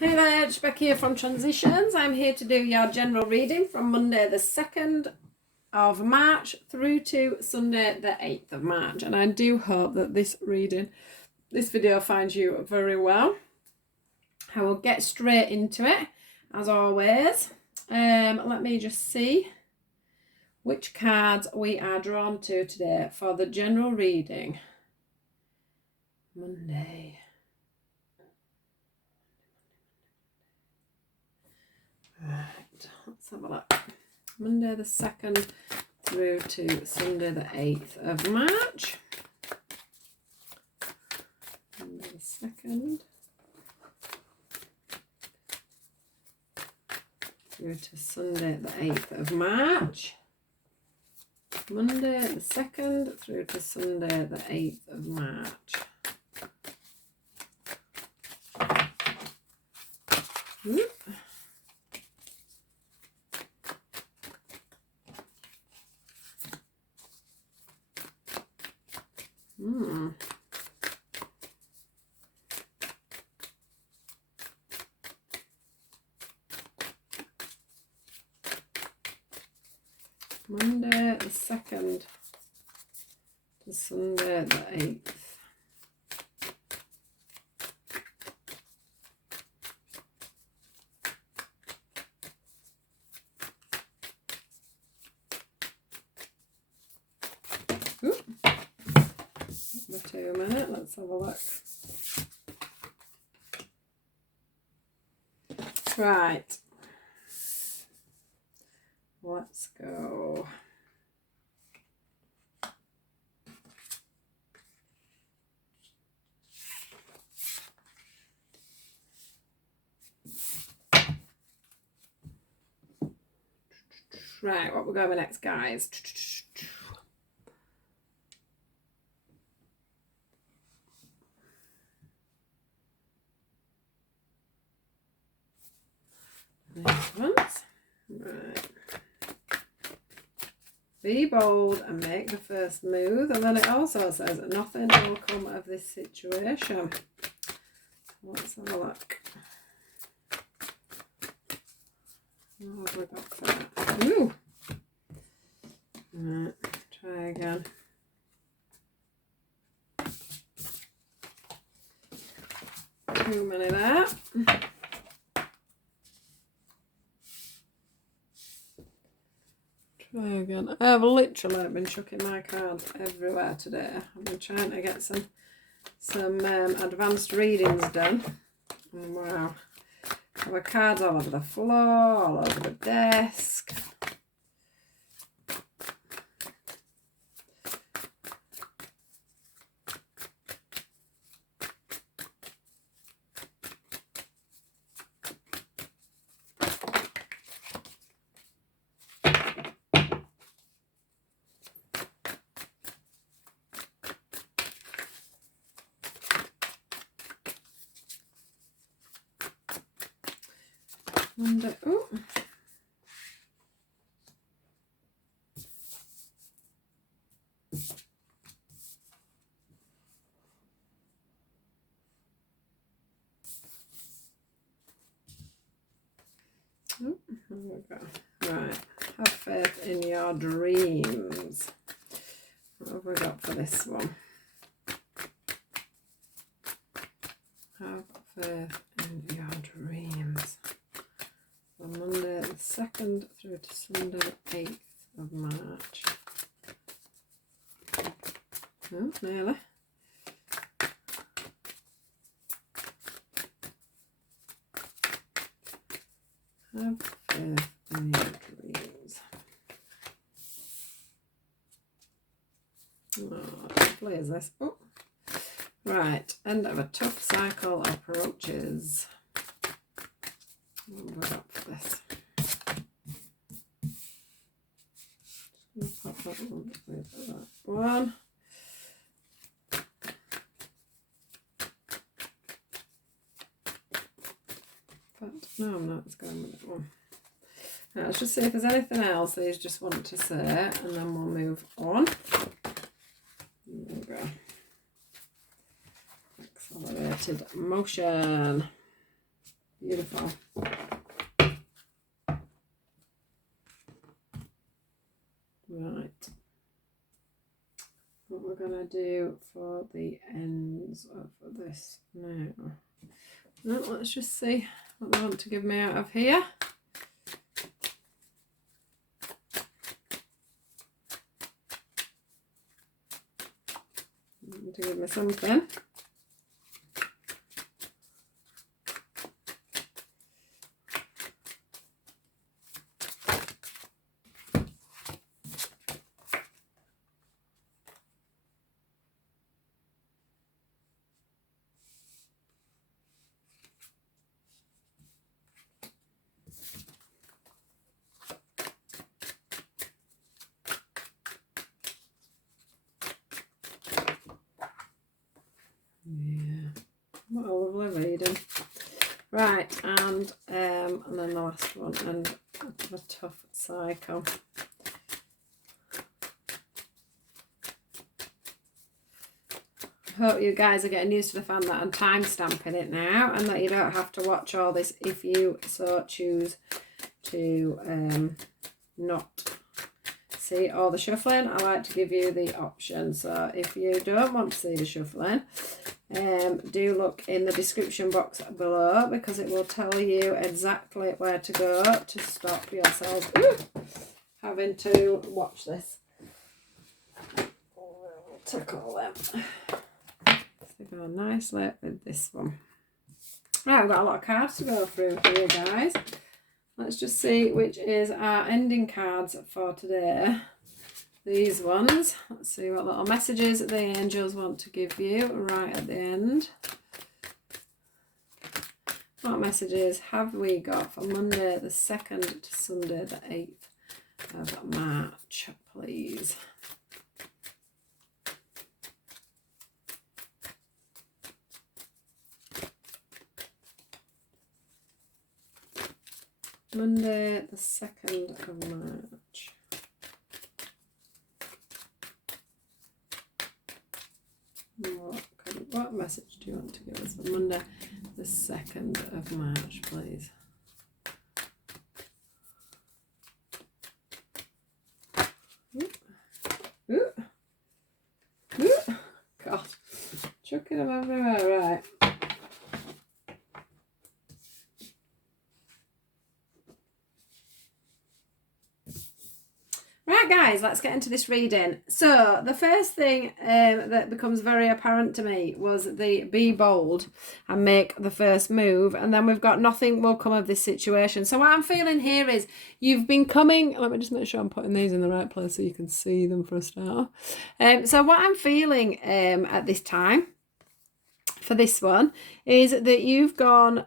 Hey there, it's Becky here from Transitions. I'm here to do your general reading from Monday the 2nd of March through to Sunday the 8th of March. And I do hope that this video finds you very well. I will get straight into it, as always. Let me just see which cards we are drawn to today for the general reading. Monday. Right, let's have a look. Monday the 2nd through to Sunday the 8th of March. Monday the 2nd through to Sunday the 8th of March. Monday the 2nd through to Sunday the 8th of March. Monday the 2nd to Sunday the 8th. Wait 2 minutes, let's have a look. Right. Let's go. Right, what we're going with next, guys. These ones. Right. Be bold and make the first move. And then it also says that nothing will come of this situation. Let's have a look. What have we got for that? Ooh. Right, try again. Too many there. Try again. I've literally been chucking my cards everywhere today. I've been trying to get some advanced readings done. And wow. There were cards all over the floor, all over the desk. And oh. Oh, here we go. Right, have faith in your dreams. What have we got for this one? Have faith in your dreams. On Monday the 2nd through to Sunday the 8th of March. Oh, nearly. Have faith in your dreams. Oh, what lovely is this? Oh, right. End of a tough cycle approaches. What have we got for this? Just going to pop that one with that one. But no, I'm not. It's going with that one. Now, let's just see if there's anything else these just want to say, and then we'll move on. There we go. Accelerated motion. Beautiful. Right. What we're going to do for the ends of this now. Well, let's just see what they want to give me out of here. To give me something. Yeah, what a lovely reading. Right, and then the last one, and a tough cycle. I hope you guys are getting used to the fact that I'm time stamping it now, and that you don't have to watch all this if you so choose to not see all the shuffling. I like to give you the option, so if you don't want to see the shuffling, do look in the description box below, because it will tell you exactly where to go to stop yourself having to watch this. Tickle them. They go nicely with this one. Right, I've got a lot of cards to go through here, guys. Let's just see which is our ending cards for today. These ones. Let's see what little messages the angels want to give you right at the end. What messages have we got for Monday the 2nd to Sunday the 8th of March, please? Monday the 2nd of March. What message do you want to give us for Monday the 2nd of March, please? Ooh. Ooh. God, chucking them everywhere, right. Right, guys, let's get into this reading. So the first thing that becomes very apparent to me was the be bold and make the first move, and then we've got nothing will come of this situation. So what I'm feeling here is you've been coming, let me just make sure I'm putting these in the right place so you can see them for a start. So what I'm feeling at this time for this one is that you've gone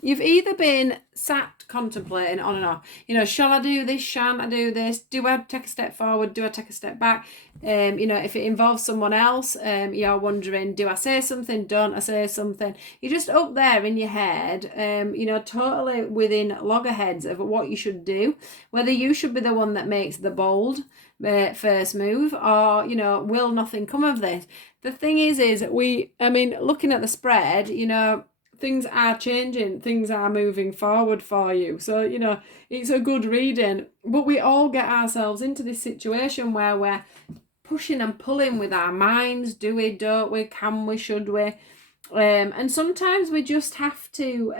you've either been sat contemplating on and off, you know, shall I do this, shan't I do this, do I take a step forward, do I take a step back, you know, if it involves someone else, you're wondering, do I say something, don't I say something, you're just up there in your head, you know, totally within loggerheads of what you should do, whether you should be the one that makes the bold first move, or, you know, will nothing come of this. The thing is I mean, looking at the spread, you know, things are changing, things are moving forward for you. So, you know, it's a good reading. But we all get ourselves into this situation where we're pushing and pulling with our minds. Do we, don't we, can we, should we? And sometimes we just have to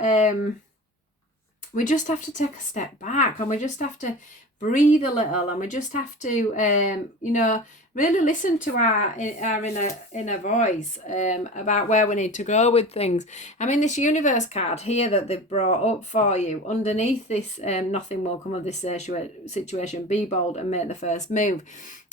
take a step back, and we just have to breathe a little, and we just have to, you know, really listen to our inner voice about where we need to go with things. I mean, this universe card here that they've brought up for you, underneath this nothing will come of this situation, be bold and make the first move,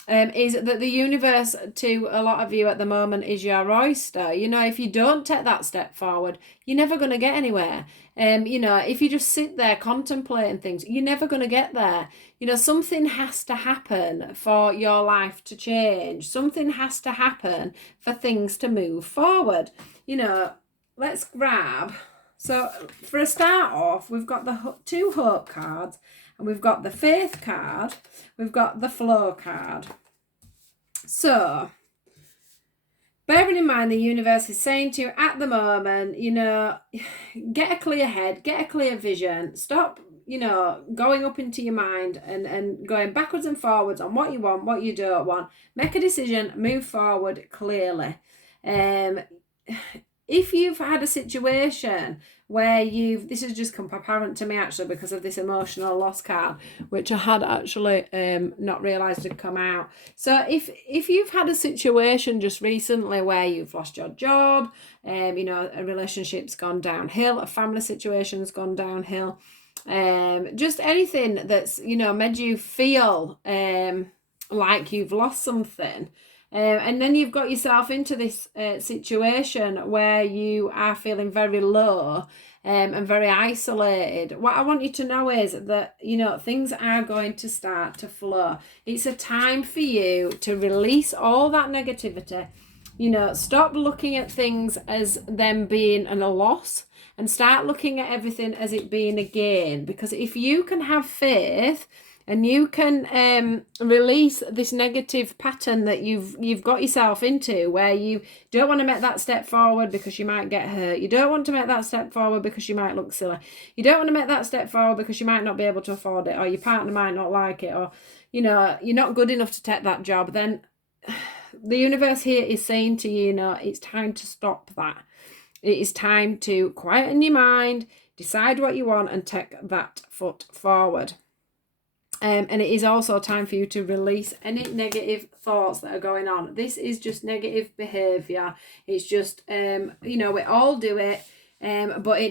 is that the universe to a lot of you at the moment is your oyster. You know, if you don't take that step forward, you're never going to get anywhere. You know, if you just sit there contemplating things, you're never going to get there. You know, something has to happen for your life to change. Something has to happen for things to move forward. You know, let's grab. So for a start off, we've got the 2 hope cards, and we've got the faith card, we've got the flow card. So bearing in mind the universe is saying to you at the moment, you know, get a clear head, get a clear vision, stop, you know, going up into your mind and going backwards and forwards on what you want, what you don't want. Make a decision, move forward clearly. If you've had a situation where this has just come apparent to me actually because of this emotional loss card, which I had actually not realised had come out. So if you've had a situation just recently where you've lost your job, you know, a relationship's gone downhill, a family situation's gone downhill, just anything that's, you know, made you feel like you've lost something, and then you've got yourself into this situation where you are feeling very low and very isolated. What I want you to know is that, you know, things are going to start to flow. It's a time for you to release all that negativity. You know, stop looking at things as them being a loss and start looking at everything as it being a gain. Because if you can have faith and you can release this negative pattern that you've got yourself into, where you don't want to make that step forward because you might get hurt. You don't want to make that step forward because you might look silly. You don't want to make that step forward because you might not be able to afford it, or your partner might not like it, or, you know, you're not good enough to take that job. Then the universe here is saying to you, you know, it's time to stop that. It is time to quieten your mind, decide what you want, and take that foot forward. And it is also time for you to release any negative thoughts that are going on. This is just negative behaviour. It's just, you know, we all do it, but we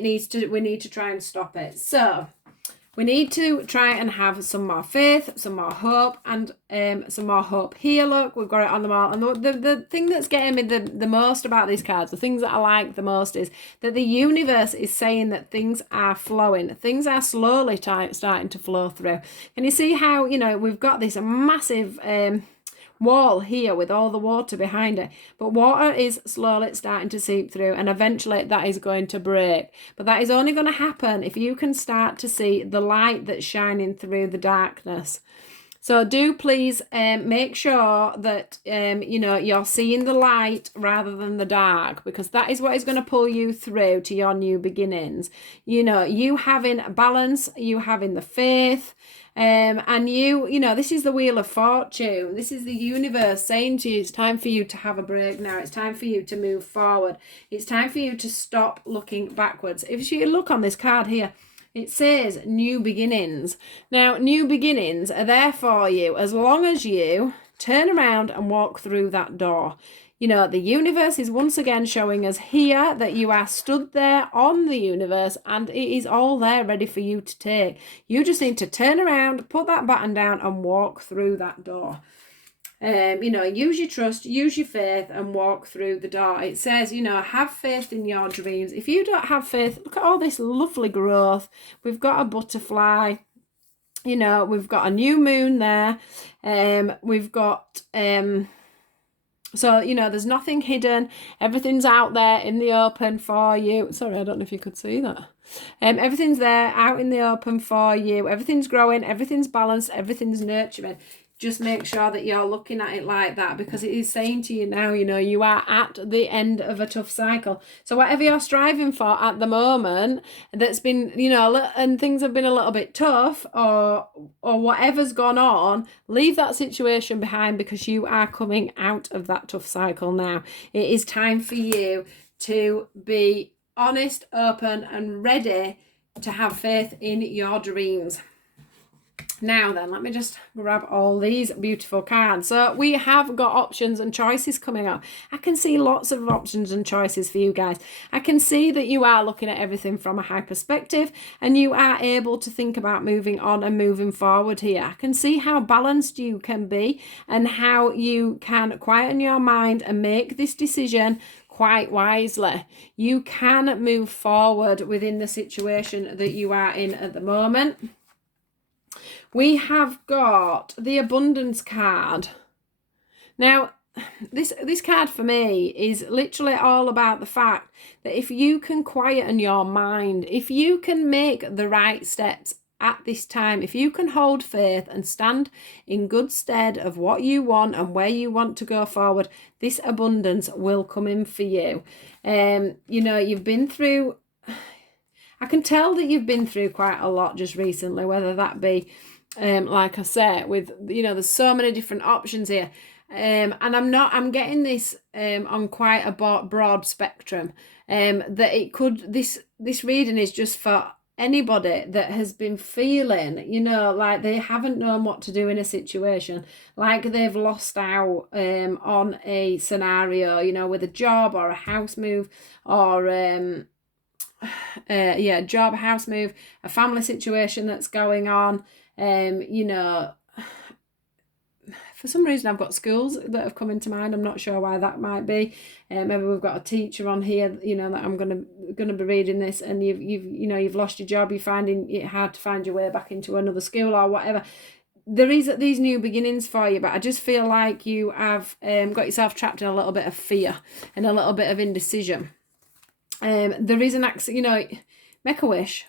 need to try and stop it. So we need to try and have some more faith, some more hope, and some more hope here. Look, we've got it on them all. And the thing that's getting me the most about these cards, the things that I like the most, is that the universe is saying that things are flowing. Things are slowly starting to flow through. Can you see how, you know, we've got this massive wall here with all the water behind it, but water is slowly starting to seep through, and eventually that is going to break. But that is only going to happen if you can start to see the light that's shining through the darkness. So do please make sure that you know, you're seeing the light rather than the dark, because that is what is going to pull you through to your new beginnings. You know, you having balance, you having the faith, and you know, this is the Wheel of Fortune. This is the universe saying to you, it's time for you to have a break now. It's time for you to move forward. It's time for you to stop looking backwards. If you look on this card here, it says new beginnings. Now, new beginnings are there for you as long as you turn around and walk through that door. You know, the universe is once again showing us here that you are stood there on the universe, and it is all there ready for you to take. You just need to turn around, put that button down, and walk through that door. You know, use your trust, use your faith, and walk through the door. It says, you know, have faith in your dreams. If you don't have faith, look at all this lovely growth. We've got a butterfly. You know, we've got a new moon there. We've got so, you know, there's nothing hidden. Everything's out there in the open for you. Sorry, I don't know if you could see that. Everything's there out in the open for you. Everything's growing. Everything's balanced. Everything's nurturing. Just make sure that you're looking at it like that, because it is saying to you now, you know, you are at the end of a tough cycle. So whatever you're striving for at the moment, that's been, you know, and things have been a little bit tough, or whatever's gone on, leave that situation behind, because you are coming out of that tough cycle now. It is time for you to be honest, open, and ready to have faith in your dreams. Now then, let me just grab all these beautiful cards. So we have got options and choices coming up. I can see lots of options and choices for you guys. I can see that you are looking at everything from a high perspective, and you are able to think about moving on and moving forward here. I can see how balanced you can be, and how you can quieten your mind and make this decision quite wisely. You can move forward within the situation that you are in at the moment. We have got the abundance card. Now, this card for me is literally all about the fact that if you can quieten your mind, if you can make the right steps at this time. If you can hold faith and stand in good stead of what you want and where you want to go forward, this abundance will come in for you. You know, you've been through, I can tell that you've been through quite a lot just recently, whether that be, like I said, with, you know, there's so many different options here. And I'm getting this on quite a broad spectrum. That it could, this reading is just for anybody that has been feeling, you know, like they haven't known what to do in a situation, like they've lost out on a scenario, you know, with a job or a house move, or job, house move, a family situation that's going on. You know, for some reason I've got schools that have come into mind. I'm not sure why that might be. Maybe we've got a teacher on here, you know, that I'm gonna be reading this, and you've lost your job, you're finding it hard to find your way back into another school or whatever. There is these new beginnings for you, but I just feel like you have got yourself trapped in a little bit of fear and a little bit of indecision. There is an accent, you know, make a wish,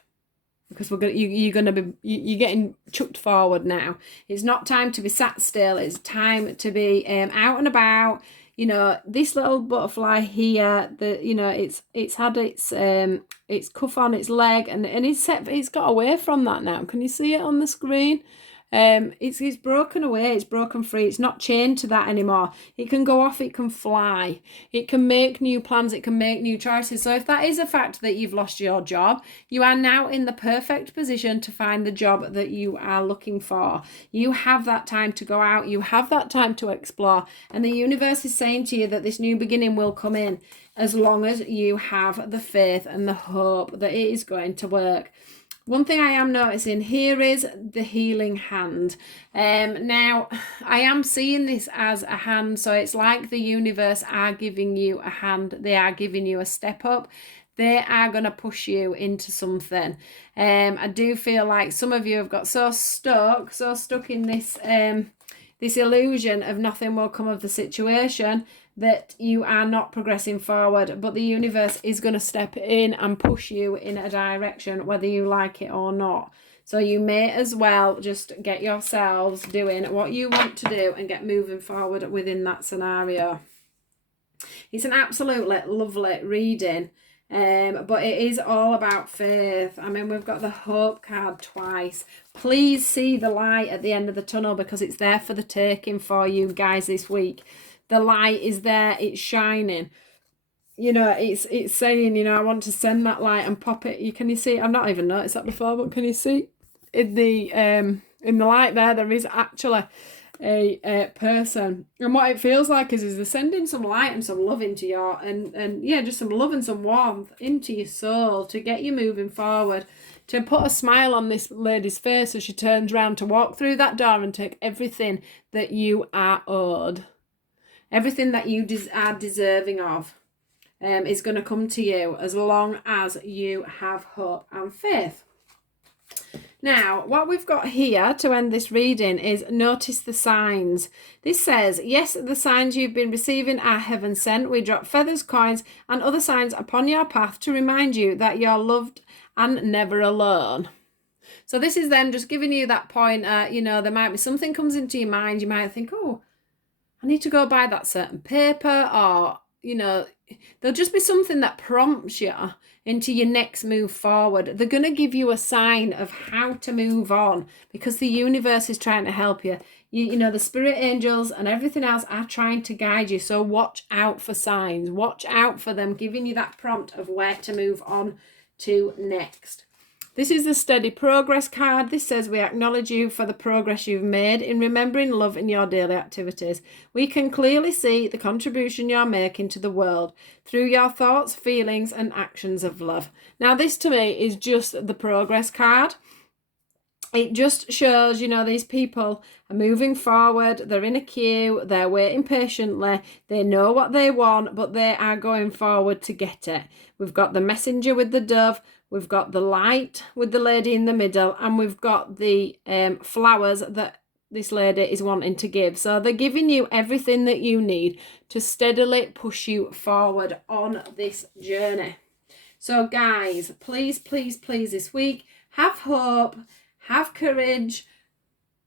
because you're getting chucked forward now. It's not time to be sat still. It's time to be out and about. You know, this little butterfly here, it's had its cuff on its leg, and it's got away from that now. Can you see it on the screen? It's broken away, it's broken free, it's not chained to that anymore. It can go off, it can fly, it can make new plans, it can make new choices. So if that is a fact that you've lost your job, you are now in the perfect position to find the job that you are looking for. You have that time to go out, you have that time to explore, and the universe is saying to you that this new beginning will come in as long as you have the faith and the hope that it is going to work. One thing I am noticing here is the healing hand. Now, I am seeing this as a hand, so it's like the universe are giving you a hand. They are giving you a step up. They are going to push you into something. I do feel like some of you have got so stuck in this this illusion of nothing will come of the situation, that you are not progressing forward, but the universe is going to step in and push you in a direction, whether you like it or not. So you may as well just get yourselves doing what you want to do and get moving forward within that scenario. It's an absolutely lovely reading, but it is all about faith. I mean, we've got the hope card twice. Please see the light at the end of the tunnel, because it's there for the taking for you guys this week. The light is there, it's shining. You know, it's saying, you know, I want to send that light and pop it. Can you see? I've not even noticed that before, but can you see in the light there is actually a person, and what it feels like is they're sending some light and some love into your just some love and some warmth into your soul to get you moving forward, to put a smile on this lady's face as she turns around to walk through that door and take everything that you are owed. Everything that you are deserving of is going to come to you as long as you have hope and faith. Now, what we've got here to end this reading is notice the signs. This says, yes, the signs you've been receiving are heaven sent. We drop feathers, coins, and other signs upon your path to remind you that you're loved and never alone. So this is then just giving you that pointer. You know, there might be something comes into your mind. You might think, oh, I need to go buy that certain paper, or, you know, there'll just be something that prompts you into your next move forward. They're going to give you a sign of how to move on, because the universe is trying to help you. You know, the spirit angels and everything else are trying to guide you. So watch out for signs. Watch out for them giving you that prompt of where to move on to next. This is the steady progress card. This says, we acknowledge you for the progress you've made in remembering love in your daily activities. We can clearly see the contribution you're making to the world through your thoughts, feelings, and actions of love. Now, this to me is just the progress card. It just shows, you know, these people are moving forward. They're in a queue. They're waiting patiently. They know what they want, but they are going forward to get it. We've got the messenger with the dove. We've got the light with the lady in the middle, and we've got the flowers that this lady is wanting to give. So they're giving you everything that you need to steadily push you forward on this journey. So guys, please, please, please, this week, have hope, have courage,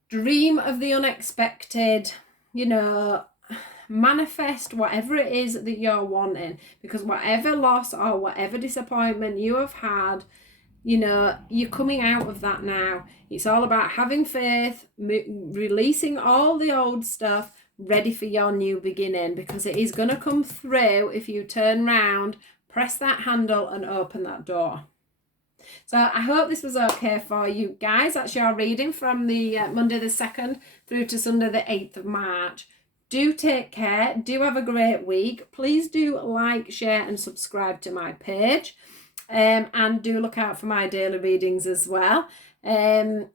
dream of the unexpected, you know, manifest whatever it is that you're wanting, because whatever loss or whatever disappointment you have had, you know, you're coming out of that now. It's all about having faith, releasing all the old stuff, ready for your new beginning, because it is going to come through if you turn round, press that handle and open that door. So I hope this was okay for you guys. That's your reading from the Monday the 2nd through to Sunday the 8th of March. Do take care. Do have a great week. Please do like, share and subscribe to my page. And do look out for my daily readings as well. And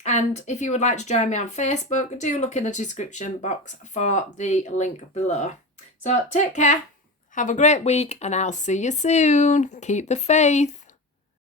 if you would like to join me on Facebook, do look in the description box for the link below. So take care. Have a great week and I'll see you soon. Keep the faith.